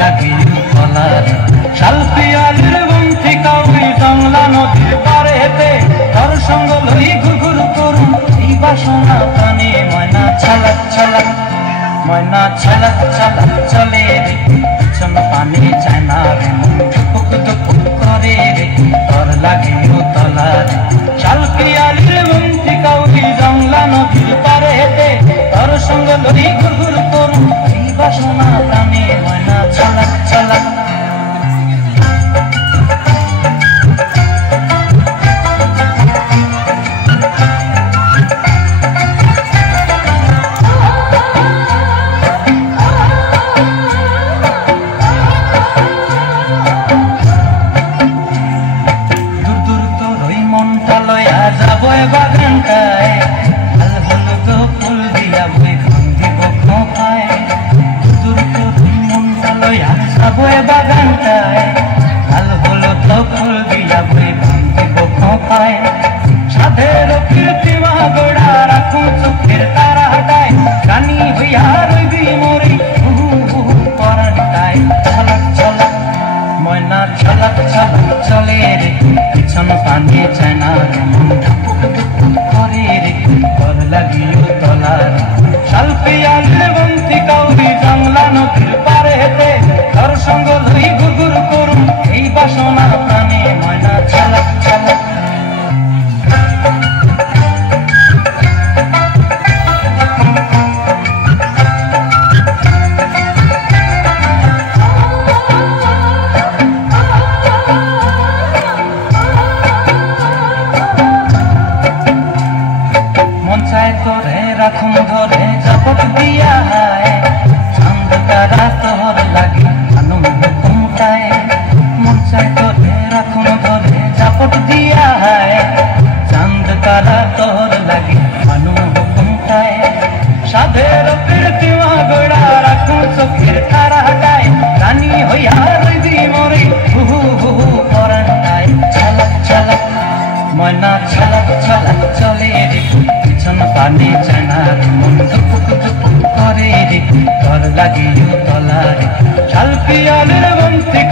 লাগে তলার শাল পিয়ালির বন্ধি কাউরি বাংলা নদীর পারেতে তার সঙ্গ লই ঘুরঘুর করুন এই বাসনা প্রাণে ময়না ছালাক ছালাক ময়না ছালাক ছালাক চলে রে পিছন পানে যায় না রে দুপুক দুপুক করে রে তোর লাগে তলার শাল পিয়ালির বন্ধি কাউরি বাংলা নদীর পারেতে তার সঙ্গ লই ঘুরঘুর করুন এই বাসনা প্রাণে ময়না ছালাক ছালাক বাগানটায় লাল হলুদ ফুল দিয়া বই খান দিব খোঁপায় দূর তোর মনটা লইয়া যাবো বাগানটায় লাল হলুদ ফুল দিয়া বই খান দিব খোঁপায় সাধের কীর্তিমা গোড়া রাখুন চোখের তারা হাটায় রানী হইয়া রইবি মরি পরানটায় ছলাক ছলাক ময়না ছলাক ছলাক চলে রে পিছন পানে চায় না করে রে তোর লাগিও তলার শাল পিয়ালির বন্ধি কাউরি বাংলা নদীর পারে হেতে তোর সঙ্গ লই ঘুরঘুর করুন এই বাসনা প্রাণে ময়না ছলাক ছলাক তোরে রাখুন ধরে জাপট দিয়া হায় চাঁদ তারা তোর লাগে আনন্দ কুমটায় মন চায় তোরে রাখুন ধরে জাপট দিয়া হায় চাঁদ তারা তোর লাগে আনন্দ কুমটায় সাধের কীর্তিমা গোড়া রাখুন চোখের তারা হাটায় রানী হইয়া রইবি মরি হু পরানটায় ছালাক ছালাক ময়না ছালাক ছালাক চলে রে পিছন পানে যায় না মন দুপুক দুপুক করে রে তোর লাগিও তলারে শাল পিয়ালির বন্ধি